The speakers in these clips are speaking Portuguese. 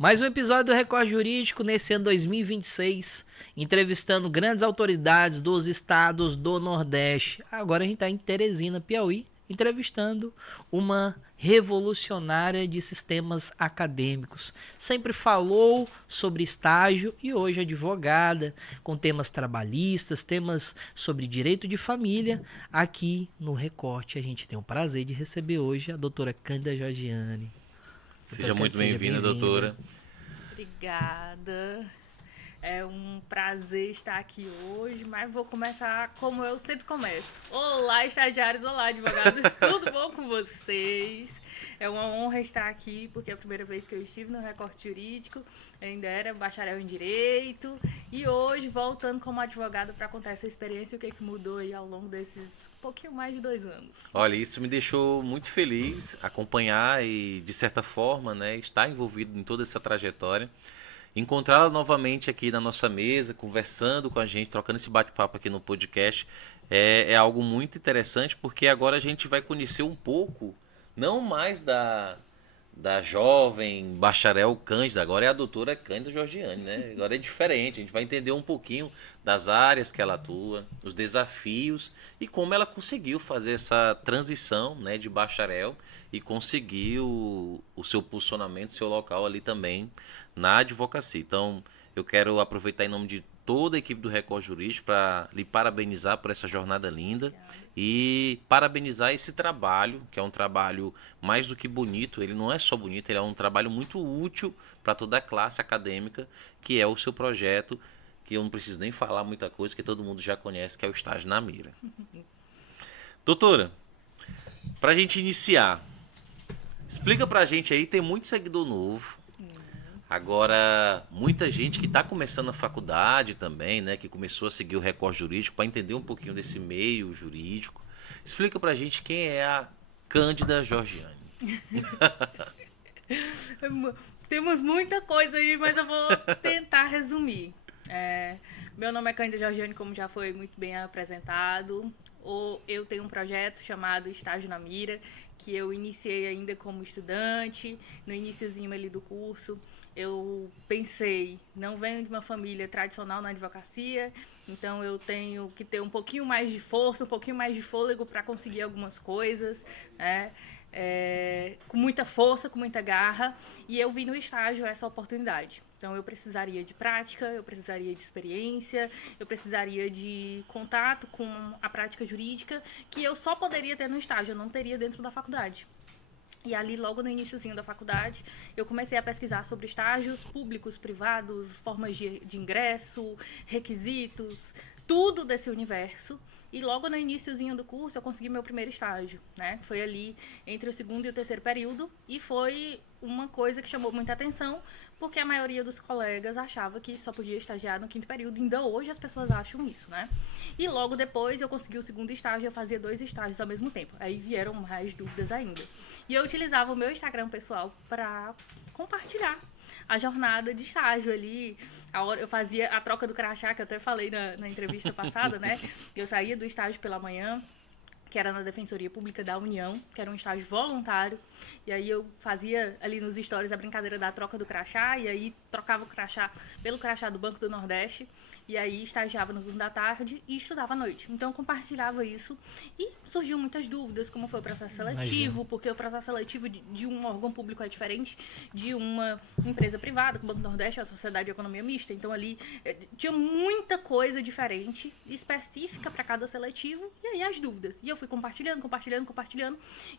Mais um episódio do Record Jurídico nesse ano 2026, entrevistando grandes autoridades dos estados do Nordeste. Agora a gente está em Teresina, Piauí, entrevistando uma revolucionária de sistemas acadêmicos. Sempre falou sobre estágio e hoje advogada, com temas trabalhistas, temas sobre direito de família. Aqui no Recorte a gente tem o prazer de receber hoje a doutora Cândida Georgiane. Seja muito bem-vinda, doutora. Obrigada. É um prazer estar aqui hoje, mas vou começar como eu sempre começo. Olá, estagiários, olá, advogados, tudo bom com vocês? É uma honra estar aqui, porque é a primeira vez que eu estive no Recorte Jurídico, eu ainda era bacharel em Direito, e hoje voltando como advogada para contar essa experiência e o que mudou aí ao longo desses pouquinho mais de 2 anos. Olha, isso me deixou muito feliz acompanhar e, de certa forma, né, estar envolvido em toda essa trajetória. Encontrá-la novamente aqui na nossa mesa, conversando com a gente, trocando esse bate-papo aqui no podcast, é algo muito interessante, porque agora a gente vai conhecer um pouco, não mais da jovem bacharel Cândida, agora é a doutora Cândida Georgiane, né? Agora é diferente, a gente vai entender um pouquinho das áreas que ela atua, os desafios e como ela conseguiu fazer essa transição, né, de bacharel e conseguiu o seu posicionamento, seu local ali também na advocacia. Então, eu quero aproveitar em nome de toda a equipe do Record Jurídico para lhe parabenizar por essa jornada linda e parabenizar esse trabalho, que é um trabalho mais do que bonito. Ele não é só bonito, ele é um trabalho muito útil para toda a classe acadêmica, que é o seu projeto, que eu não preciso nem falar muita coisa, que todo mundo já conhece, que é o Estágio na Mira. Doutora, para a gente iniciar, explica para a gente aí, tem muito seguidor novo. Agora, muita gente que está começando a faculdade também, né, que começou a seguir o Record Jurídico para entender um pouquinho desse meio jurídico. Explica para a gente quem é a Cândida Georgiane. Temos muita coisa aí, mas eu vou tentar resumir. Meu nome é Cândida Georgiane, como já foi muito bem apresentado. Eu tenho um projeto chamado Estágio na Mira, que eu iniciei ainda como estudante, no iniciozinho ali do curso. Eu pensei, não venho de uma família tradicional na advocacia, então eu tenho que ter um pouquinho mais de força, um pouquinho mais de fôlego para conseguir algumas coisas, né? Com muita força, com muita garra, e eu vi no estágio essa oportunidade. Então eu precisaria de prática, eu precisaria de experiência, eu precisaria de contato com a prática jurídica, que eu só poderia ter no estágio, eu não teria dentro da faculdade. E ali, logo no iniciozinho da faculdade, eu comecei a pesquisar sobre estágios públicos, privados, formas de ingresso, requisitos, tudo desse universo. E logo no iniciozinho do curso, eu consegui meu primeiro estágio, né? Foi ali entre o 2º e o 3º período, e foi uma coisa que chamou muita atenção, porque a maioria dos colegas achava que só podia estagiar no 5º período. Ainda hoje as pessoas acham isso, né? E logo depois eu consegui o 2º estágio, eu fazia 2 estágios ao mesmo tempo. Aí vieram mais dúvidas ainda. E eu utilizava o meu Instagram pessoal para compartilhar a jornada de estágio ali. Eu fazia a troca do crachá, que eu até falei na entrevista passada, né? Eu saía do estágio pela manhã, que era na Defensoria Pública da União, que era um estágio voluntário, e aí eu fazia ali nos stories a brincadeira da troca do crachá, e aí trocava o crachá pelo crachá do Banco do Nordeste, e aí estagiava no turno da tarde e estudava à noite. Então eu compartilhava isso e surgiam muitas dúvidas, como foi o processo seletivo, porque o processo seletivo de um órgão público é diferente de uma empresa privada, como o Banco do Nordeste é a Sociedade de Economia Mista, então ali tinha muita coisa diferente, específica para cada seletivo, e aí as dúvidas. E eu fui compartilhando,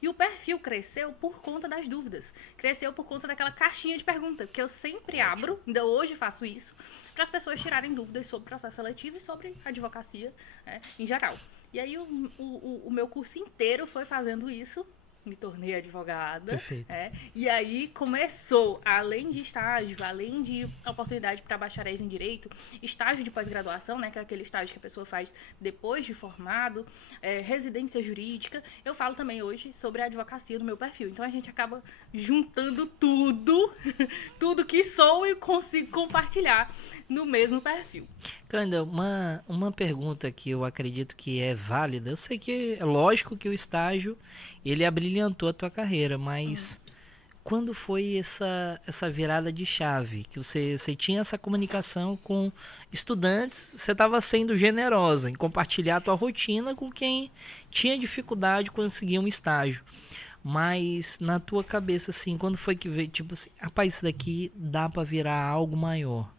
e o perfil cresceu por conta das dúvidas, cresceu por conta daquela caixinha de pergunta, que eu sempre abro, ainda hoje faço isso, para as pessoas tirarem dúvidas sobre o processo seletivo e sobre a advocacia, né, em geral. E aí o meu curso inteiro foi fazendo isso, me tornei advogada. Perfeito. E aí começou, além de estágio, além de oportunidade para bacharéis em Direito, estágio de pós-graduação, né, que é aquele estágio que a pessoa faz depois de formado, residência jurídica. Eu falo também hoje sobre a advocacia no meu perfil. Então a gente acaba juntando tudo, tudo que sou e consigo compartilhar no mesmo perfil. Cândida, uma pergunta que eu acredito que é válida. Eu sei que é lógico que o estágio ele abrilhantou a tua carreira, mas quando foi essa virada de chave? Que você tinha essa comunicação com estudantes, você estava sendo generosa em compartilhar a tua rotina com quem tinha dificuldade de conseguir um estágio. Mas na tua cabeça, assim, quando foi que veio, tipo assim, rapaz, isso daqui dá para virar algo maior.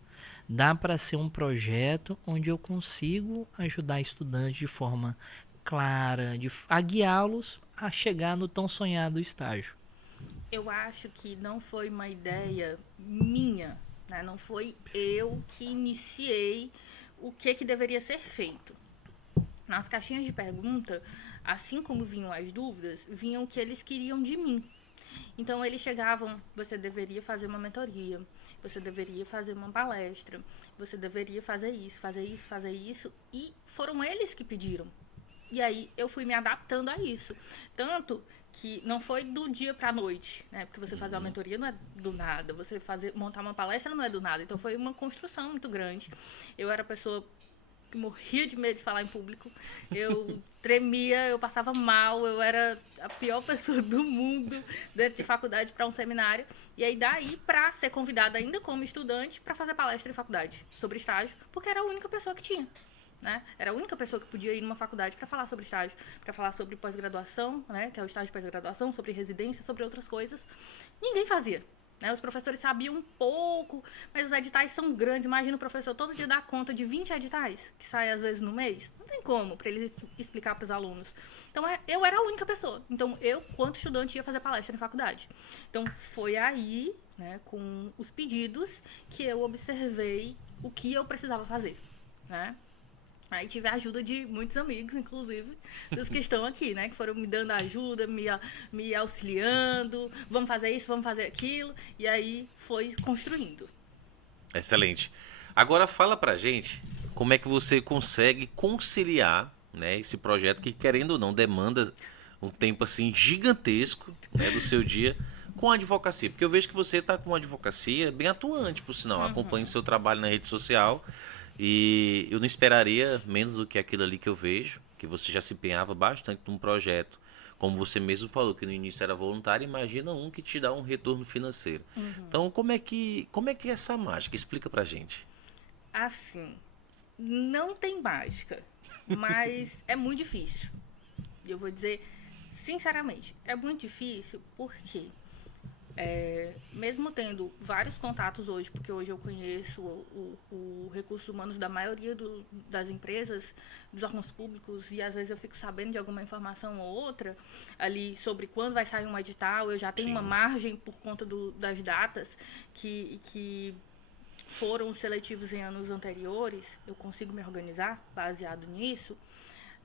Dá para ser um projeto onde eu consigo ajudar estudantes de forma clara, a guiá-los a chegar no tão sonhado estágio. Eu acho que não foi uma ideia minha, né? Não foi eu que iniciei o que deveria ser feito. Nas caixinhas de pergunta, assim como vinham as dúvidas, vinham o que eles queriam de mim. Então eles chegavam, você deveria fazer uma mentoria, você deveria fazer uma palestra, você deveria fazer isso, fazer isso, fazer isso, e foram eles que pediram. E aí eu fui me adaptando a isso. Tanto que não foi do dia pra noite, né? Porque você fazer uma mentoria não é do nada, você montar uma palestra não é do nada. Então foi uma construção muito grande. Eu era a pessoa que morria de medo de falar em público. Eu tremia, eu passava mal, eu era a pior pessoa do mundo dentro de faculdade para um seminário. E aí daí para ser convidada ainda como estudante para fazer palestra em faculdade sobre estágio, porque era a única pessoa que tinha. Né? Era a única pessoa que podia ir numa faculdade para falar sobre estágio, para falar sobre pós-graduação, né? Que é o estágio de pós-graduação, sobre residência, sobre outras coisas. Ninguém fazia. Né? Os professores sabiam um pouco, mas os editais são grandes. Imagina o professor todo dia dar conta de 20 editais, que saem às vezes no mês. Não tem como para ele explicar para os alunos. Então, eu era a única pessoa. Então, eu, quanto estudante, ia fazer palestra em faculdade. Então, foi aí, né, com os pedidos, que eu observei o que eu precisava fazer, né? Aí tive a ajuda de muitos amigos, inclusive, dos que estão aqui, né? Que foram me dando ajuda, me auxiliando. Vamos fazer isso, vamos fazer aquilo. E aí foi construindo. Excelente. Agora fala pra gente como é que você consegue conciliar, né, esse projeto que, querendo ou não, demanda um tempo assim gigantesco, né, do seu dia com a advocacia. Porque eu vejo que você está com uma advocacia bem atuante, por sinal. Acompanho o seu trabalho na rede social. E eu não esperaria menos do que aquilo ali que eu vejo, que você já se empenhava bastante num projeto. Como você mesmo falou, que no início era voluntário, imagina um que te dá um retorno financeiro. Então, como é que é essa mágica? Explica pra gente. Assim, não tem mágica, mas é muito difícil. E eu vou dizer, sinceramente, é muito difícil porque, mesmo tendo vários contatos hoje, porque hoje eu conheço o recursos humanos da maioria das empresas, dos órgãos públicos, e às vezes eu fico sabendo de alguma informação ou outra ali sobre quando vai sair um edital, eu já tenho uma margem por conta das datas que foram seletivos em anos anteriores, eu consigo me organizar baseado nisso.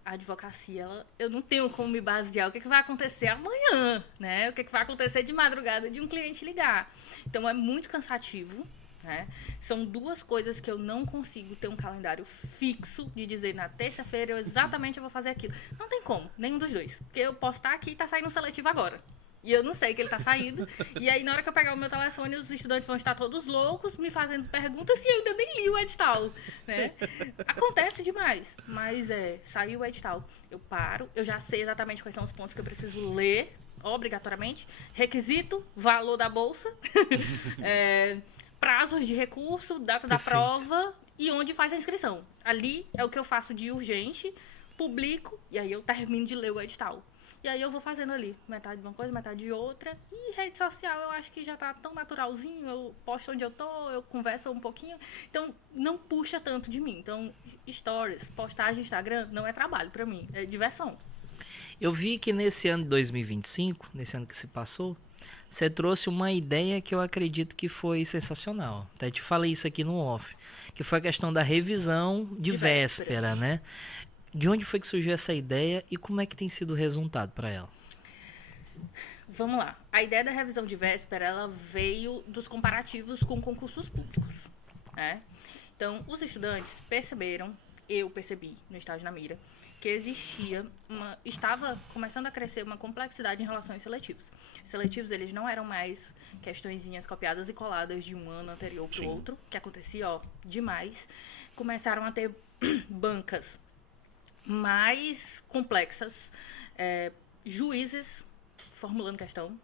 A advocacia, eu não tenho como me basear o que vai acontecer amanhã, né? O que vai acontecer de madrugada de um cliente ligar. Então, é muito cansativo, né? São duas coisas que eu não consigo ter um calendário fixo de dizer na terça-feira eu exatamente vou fazer aquilo. Não tem como, nenhum dos dois. Porque eu posso estar aqui e tá saindo um seletivo agora. E eu não sei que ele tá saindo. E aí, na hora que eu pegar o meu telefone, os estudantes vão estar todos loucos, me fazendo perguntas e eu ainda nem li o edital, né? Acontece demais. Mas, saiu o edital. Eu paro, eu já sei exatamente quais são os pontos que eu preciso ler, obrigatoriamente. Requisito, valor da bolsa, prazos de recurso, data da prova e onde faz a inscrição. Ali é o que eu faço de urgente, publico e aí eu termino de ler o edital. E aí eu vou fazendo ali, metade de uma coisa, metade de outra. E rede social eu acho que já tá tão naturalzinho, eu posto onde eu tô, eu converso um pouquinho. Então, não puxa tanto de mim. Então, stories, postagem no Instagram, não é trabalho pra mim, é diversão. Eu vi que nesse ano de 2025, nesse ano que se passou, você trouxe uma ideia que eu acredito que foi sensacional. Até te falei isso aqui no off, que foi a questão da revisão de véspera, né? De onde foi que surgiu essa ideia e como é que tem sido o resultado para ela? Vamos lá. A ideia da revisão de véspera, ela veio dos comparativos com concursos públicos, né? Então, os estudantes perceberam, eu percebi no estágio na mira, que estava começando a crescer uma complexidade em relação aos seletivos. Os seletivos, eles não eram mais questõezinhas copiadas e coladas de um ano anterior para o outro, que acontecia, demais. Começaram a ter bancas mais complexas, juízes formulando questão,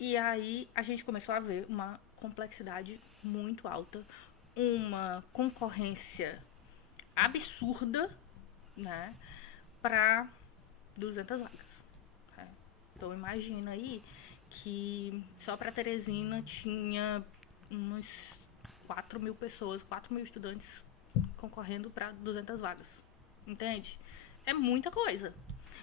E aí a gente começou a ver uma complexidade muito alta, uma concorrência absurda, né, para 200 vagas. Então imagina aí que só para Teresina tinha umas 4.000 pessoas, 4.000 estudantes concorrendo para 200 vagas. Entende? É muita coisa.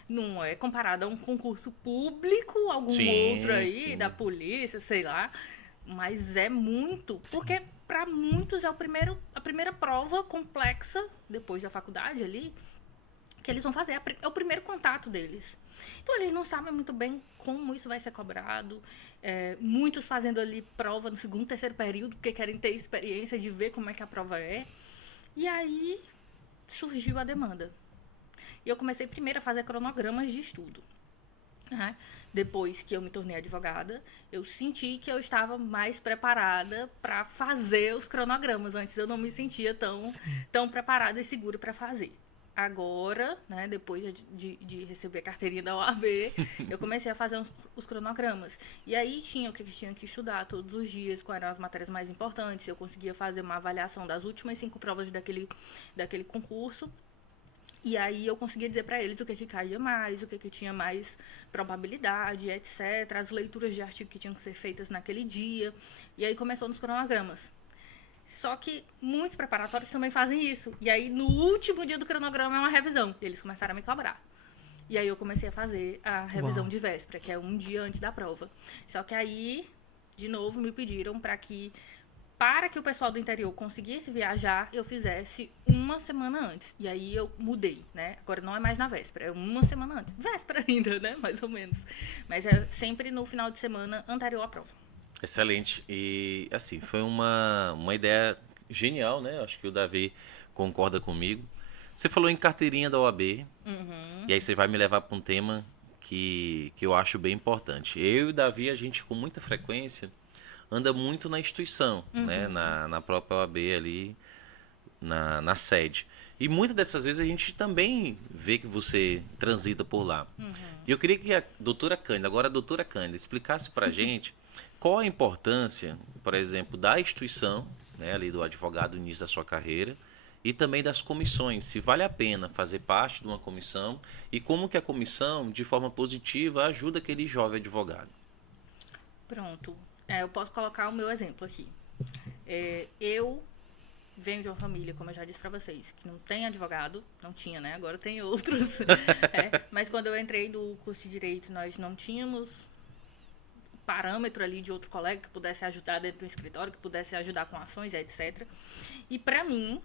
Não é comparado a um concurso público, algum outro aí, da polícia, sei lá. Mas é muito. Sim. Porque para muitos é a primeira prova complexa, depois da faculdade ali, que eles vão fazer. É o primeiro contato deles. Então eles não sabem muito bem como isso vai ser cobrado. Muitos fazendo ali prova no segundo, terceiro período, porque querem ter experiência de ver como é que a prova é. E aí surgiu a demanda. E eu comecei primeiro a fazer cronogramas de estudo. Né? Depois que eu me tornei advogada, eu senti que eu estava mais preparada para fazer os cronogramas. Antes eu não me sentia tão preparada e segura para fazer. Agora, né, depois de receber a carteirinha da OAB, eu comecei a fazer os cronogramas. E aí tinha o que tinha que estudar todos os dias, quais eram as matérias mais importantes. Eu conseguia fazer uma avaliação das últimas 5 provas daquele concurso. E aí eu conseguia dizer para eles o que caía mais, o que tinha mais probabilidade, etc. As leituras de artigo que tinham que ser feitas naquele dia. E aí começou nos cronogramas. Só que muitos preparatórios também fazem isso. E aí, no último dia do cronograma, é uma revisão. E eles começaram a me cobrar. E aí, eu comecei a fazer a revisão de véspera, que é um dia antes da prova. Só que aí, de novo, me pediram para que o pessoal do interior conseguisse viajar, eu fizesse uma semana antes. E aí, eu mudei, né? Agora, não é mais na véspera, é uma semana antes. Véspera ainda, né? Mais ou menos. Mas é sempre no final de semana anterior à prova. Excelente. E, assim, foi uma ideia genial, né? Acho que o Davi concorda comigo. Você falou em carteirinha da OAB, e aí você vai me levar para um tema que eu acho bem importante. Eu e o Davi, a gente, com muita frequência, anda muito na instituição, né? Na própria OAB ali, na sede. E muitas dessas vezes a gente também vê que você transita por lá. E eu queria que a doutora Cândida explicasse para a gente qual a importância, por exemplo, da instituição, né, ali do advogado no início da sua carreira, e também das comissões, se vale a pena fazer parte de uma comissão e como que a comissão, de forma positiva, ajuda aquele jovem advogado. Pronto. Eu posso colocar o meu exemplo aqui. Eu venho de uma família, como eu já disse para vocês, que não tem advogado, não tinha, né? Agora tem outros. Mas quando eu entrei no curso de Direito, nós não tínhamos parâmetro ali de outro colega que pudesse ajudar dentro do escritório, que pudesse ajudar com ações, etc. E para mim,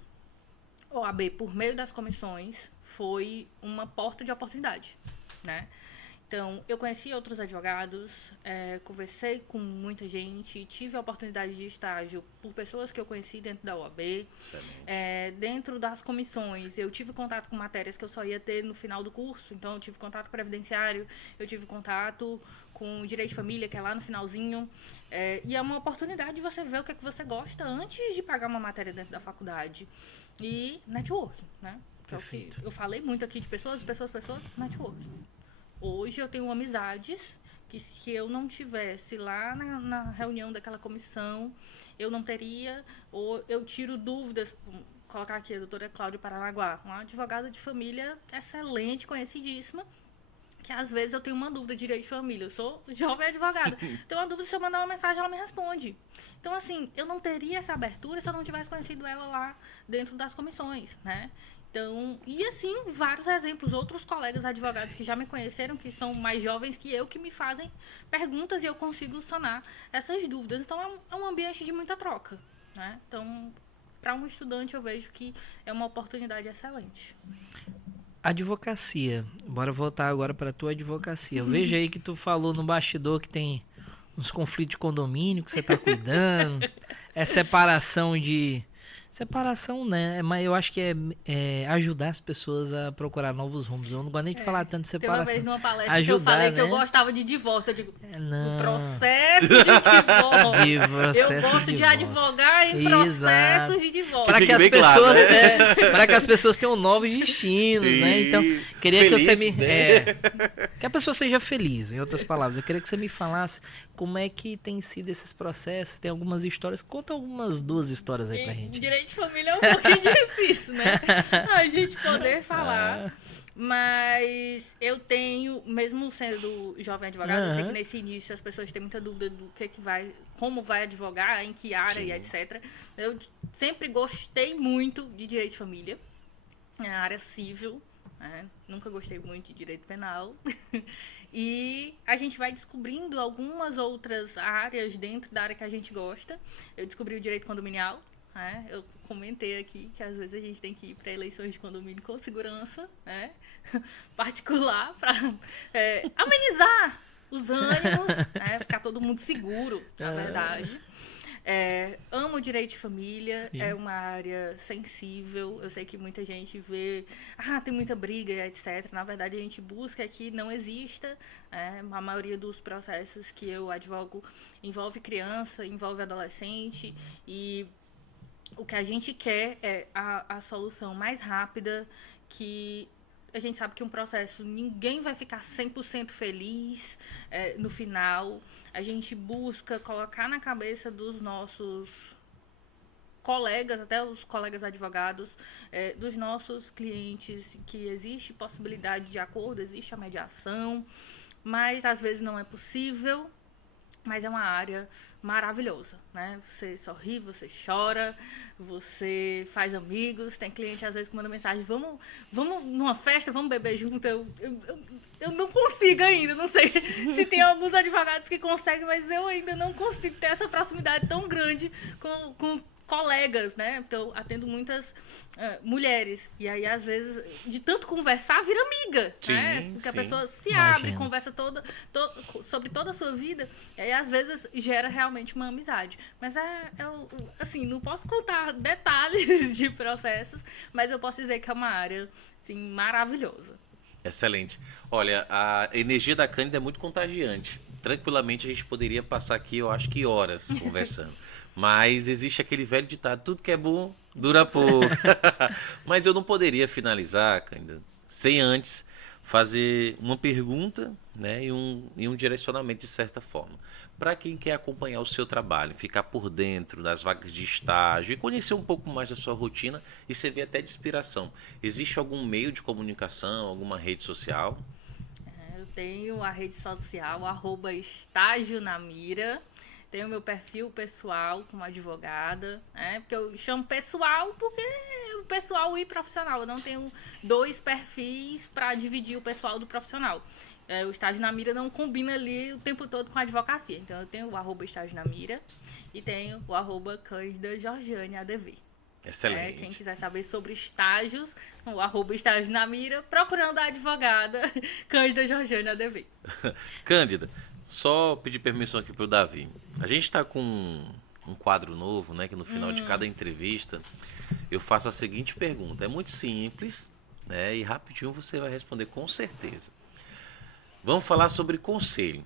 a OAB, por meio das comissões, foi uma porta de oportunidade, né? Então, eu conheci outros advogados, conversei com muita gente, tive a oportunidade de estágio por pessoas que eu conheci dentro da OAB. Dentro das comissões, eu tive contato com matérias que eu só ia ter no final do curso. Então, eu tive contato previdenciário, eu tive contato com direito de família, que é lá no finalzinho. E é uma oportunidade de você ver o que é que você gosta antes de pagar uma matéria dentro da faculdade. E networking, né? Que é o que eu falei muito aqui de pessoas, networking. Hoje eu tenho amizades que se eu não tivesse lá na reunião daquela comissão, eu não teria, ou eu tiro dúvidas. Vou colocar aqui a doutora Cláudia Paranaguá, uma advogada de família excelente, conhecidíssima, que às vezes eu tenho uma dúvida de direito de família. Eu sou jovem advogada. Tenho uma dúvida, se eu mandar uma mensagem, ela me responde. Então, assim, eu não teria essa abertura se eu não tivesse conhecido ela lá dentro das comissões, né? Então, e assim, vários exemplos, outros colegas advogados que já me conheceram, que são mais jovens que eu, que me fazem perguntas e eu consigo sanar essas dúvidas. Então, é um ambiente de muita troca, né? Então, para um estudante, eu vejo que é uma oportunidade excelente. Advocacia. Bora voltar agora para a tua advocacia. Eu vejo aí que tu falou no bastidor que tem uns conflitos de condomínio que você tá cuidando, separação, né? Mas eu acho que é ajudar as pessoas a procurar novos rumos. Eu não gosto nem de falar tanto de separação. Tem uma vez numa palestra ajudar, que eu falei, né, que eu gostava de divórcio. Eu digo, não. O processo de divórcio. Eu gosto de advogar em processos de divórcio. Para que as pessoas, claro, né? Para que as pessoas tenham novos destinos, né? Então, queria felizes, que você me... Que a pessoa seja feliz, em outras palavras. Eu queria que você me falasse como é que tem sido esses processos. Tem algumas histórias. Conta algumas 2 histórias aí pra gente. Direito de família é um pouquinho difícil, né? A gente poder falar. Mas eu tenho, mesmo sendo jovem advogado, eu sei que nesse início as pessoas têm muita dúvida do que vai, como vai advogar, em que área e etc. Eu sempre gostei muito de direito de família, a área civil, né? Nunca gostei muito de direito penal. E a gente vai descobrindo algumas outras áreas dentro da área que a gente gosta. Eu descobri o direito condominial. Eu comentei aqui que às vezes a gente tem que ir para eleições de condomínio com segurança, né? Particular, para amenizar os ânimos, né? Ficar todo mundo seguro, na verdade. Amo o direito de família, sim. É uma área sensível. Eu sei que muita gente vê, tem muita briga, etc. Na verdade, a gente busca que não exista. A maioria dos processos que eu advogo envolve criança, envolve adolescente, e o que a gente quer é a solução mais rápida, que a gente sabe que um processo, ninguém vai ficar 100% feliz no final. A gente busca colocar na cabeça dos nossos colegas, até os colegas advogados, dos nossos clientes, que existe possibilidade de acordo, existe a mediação, mas às vezes não é possível. Mas é uma área maravilhosa, né? Você sorri, você chora, você faz amigos. Tem cliente às vezes que manda mensagem: vamos numa festa, vamos beber junto. Eu não consigo ainda, não sei se tem alguns advogados que conseguem, mas eu ainda não consigo ter essa proximidade tão grande com colegas, né? Porque eu atendo muitas mulheres. E aí, às vezes, de tanto conversar, vira amiga, sim, né? Porque a pessoa se Imagina. abre, conversa sobre toda a sua vida. E aí, às vezes, gera realmente uma amizade. Mas assim, não posso contar detalhes de processos, mas eu posso dizer que é uma área, assim, maravilhosa. Excelente. Olha, a energia da Cândida é muito contagiante. Tranquilamente, a gente poderia passar aqui, eu acho que horas conversando. Mas existe aquele velho ditado: tudo que é bom dura pouco. Mas eu não poderia finalizar, Cândida, sem antes fazer uma pergunta, né, e um direcionamento de certa forma. Para quem quer acompanhar o seu trabalho, ficar por dentro das vagas de estágio e conhecer um pouco mais da sua rotina e servir até de inspiração, existe algum meio de comunicação, alguma rede social? Eu tenho a rede social, @estágio-na-mira. Tenho meu perfil pessoal como advogada, né? Porque eu chamo pessoal porque é o pessoal e profissional. Eu não tenho 2 perfis para dividir o pessoal do profissional. O estágio na mira não combina ali o tempo todo com a advocacia. Então eu tenho o @estágio na mira e tenho o @CândidaJorgiane_ADV. Excelente. Quem quiser saber sobre estágios, o @estágio na mira, procurando a advogada Cândida Jorgiane ADV. Cândida, só pedir permissão aqui para o Davi. A gente está com um quadro novo, né? Que no final de cada entrevista eu faço a seguinte pergunta. É muito simples, né? E rapidinho você vai responder com certeza. Vamos falar sobre conselho.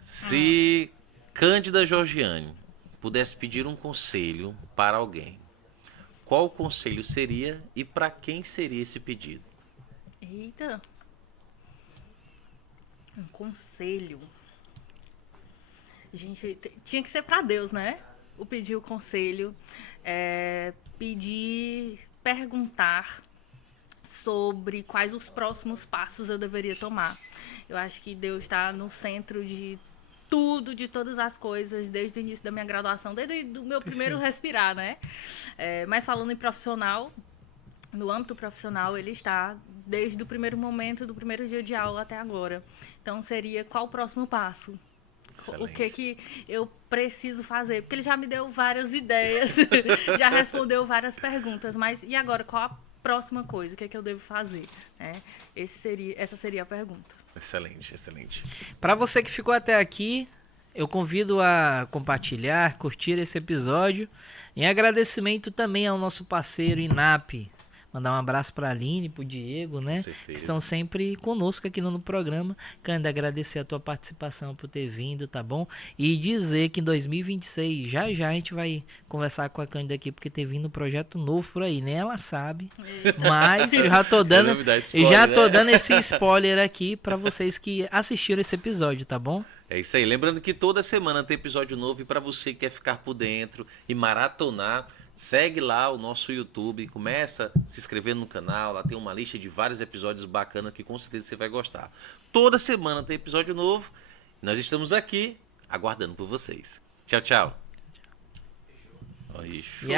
Se Cândida Jorgiane pudesse pedir um conselho para alguém, qual conselho seria e para quem seria esse pedido? Eita! Um conselho. Gente, tinha que ser para Deus, né? O pedir o conselho. Perguntar sobre quais os próximos passos eu deveria tomar. Eu acho que Deus está no centro de tudo, de todas as coisas, desde o início da minha graduação, desde o meu primeiro respirar, né? Mas falando em profissional, no âmbito profissional, ele está desde o primeiro momento, do primeiro dia de aula até agora. Então, seria qual o próximo passo? Excelente. O que eu preciso fazer? Porque ele já me deu várias ideias, já respondeu várias perguntas, mas e agora, qual a próxima coisa? O que eu devo fazer? Essa seria a pergunta. Excelente, excelente. Para você que ficou até aqui, eu convido a compartilhar, curtir esse episódio, em agradecimento também ao nosso parceiro INAP, Mandar um abraço pra Aline, pro Diego, né? Com certeza. Que estão sempre conosco aqui no programa. Cândida, agradecer a tua participação por ter vindo, tá bom? E dizer que em 2026, já a gente vai conversar com a Cândida aqui, porque tem vindo um projeto novo por aí, nem ela sabe. Mas eu já tô dando, Eu não me dá spoiler, já tô né? dando esse spoiler aqui pra vocês que assistiram esse episódio, tá bom? É isso aí. Lembrando que toda semana tem episódio novo e para você que quer ficar por dentro e maratonar, segue lá o nosso YouTube, começa a se inscrever no canal, lá tem uma lista de vários episódios bacanas que com certeza você vai gostar. Toda semana tem episódio novo. Nós estamos aqui aguardando por vocês. Tchau, tchau. Aí, show.